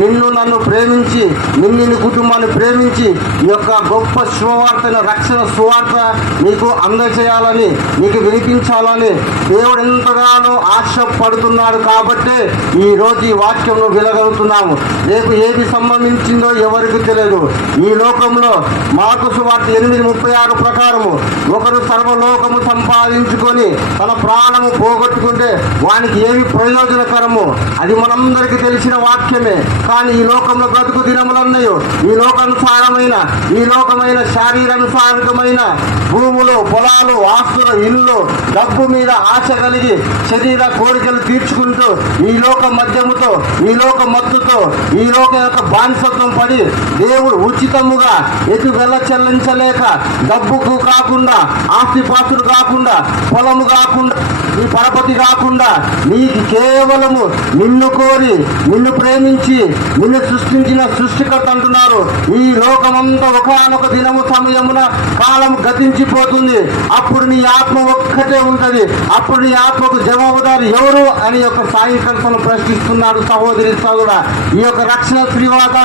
నిన్ను నన్ను ప్రేమించి నిన్ను కుటుంబాన్ని ప్రేమించి ఈ యొక్క గొప్ప శుభవార్తను రక్షణ సువార్త నీకు అందజేయాలని నీకు వినిపించాలని దేవుడు ఎంతగానో ఆశపడుతున్నాడు. కాబట్టి ఈ రోజు ఈ వాక్యంలో వినగలుగుతున్నాము. రేపు ఏది సంభవించిందో ఎవరికి తెలియదు. ఈ లోకంలో మార్కు సువార్త 8:36 ప్రకారము ఒకరు సర్వలోకము సంపాదించుకొని తన ప్రాణము పోగొట్టుకుంటే వానికి ఏమి ప్రయోజనకరము? అది మనందరికీ తెలిసిన వాక్యమే. కానీ ఈ లోకంలో బ్రతుకు దినములన్నయో ఈ లోకానుసారమైన శారీరానుసారమైన భూములు, పొలాలు, ఆస్తుల, ఇల్లు, డబ్బు మీద ఆశ కలిగి శరీర కోరికలు తీర్చుకుంటూ ఈ లోక మద్యముతో, ఈ లోక మత్తుతో, ఈ లోక యొక్క బానిసత్వం పడి దేవుడు ఉచితముగా ఎటు వెళ్ళ చెల్లించలేక డబ్బుకు కాకుండా, ఆస్తిపాస్తులు కాకుండా, పొలము కాకుండా, నీ పరపతి కాకుండా నీకు కేవలము నిన్ను కోరి నిన్ను ప్రేమించి నిన్ను సృష్టించిన సృష్టికర్త అంటున్నారు. ఈ లోకమంతా ఒకనొక దినము సమయమున కాలం గతించిపోతుంది. అప్పుడు నీ ఆత్మ ఒక్కటే ఉంటది. అప్పుడు నీ ఆత్మకు జవాబుదారు ఎవరు అని యొక్క సాయంకాలం ప్రశ్నిస్తున్నాడు. సహోదరి సహోదరుడా, ఈ యొక్క రక్షణ శ్రీవాత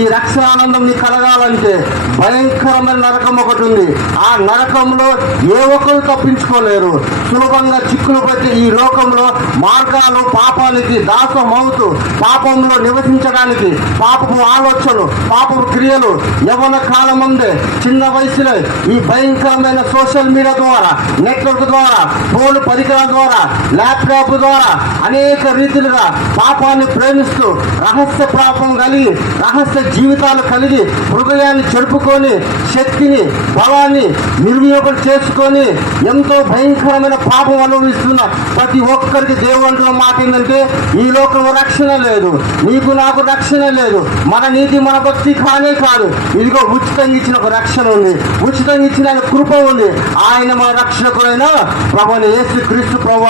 ఈ రక్షణ ఆనందం నీకు కలగాలంటే భయంకరమైన నరకం ఒకటి ఉంది. ఆ నరకంలో ఏ ఒక్కరు తప్పించుకోలేరు. సులభంగా చిక్కులు పట్టి ఈ లోకంలో మార్గాలు పాపానికి దాసమవుతూ పాపంలో నివసించడానికి పాపపు ఆలోచనలు, పాపపు క్రియలు యవ్వన కాలం ముందే చిన్న వయసులో ఈ భయంకరమైన సోషల్ మీడియా ద్వారా, నెట్వర్క్ ద్వారా, ఫోన్ పరికరాల ద్వారా, ల్యాప్టాప్ ద్వారా అనేక రీతిలుగా పాపాన్ని ప్రేమిస్తూ రహస్య పాపం కలిగి రహస్య జీవితాలు కలిగి హృదయాన్ని చెరుపుకొని శక్తిని బలాన్ని నిర్వినియోగం చేసుకొని ఎంతో భయంకరమైన పాపం అనుభవిస్తున్న ప్రతి ఒక్కరికి దేవుడు అంటున్న మాట ఏంటంటే ఈ లోకంలో రక్షణ లేదు, నీకు నాకు రక్షణ లేదు. మన నీతి మన భక్తి కానే కాదు. ఇదిగో ఉచితంగా ఇచ్చిన ఒక రక్షణ ఉంది, ఉచితంగా ఇచ్చిన కృప ఉంది. ఆయన మన రక్షకుడైన ప్రభువైన యేసు క్రీస్తు ప్రభు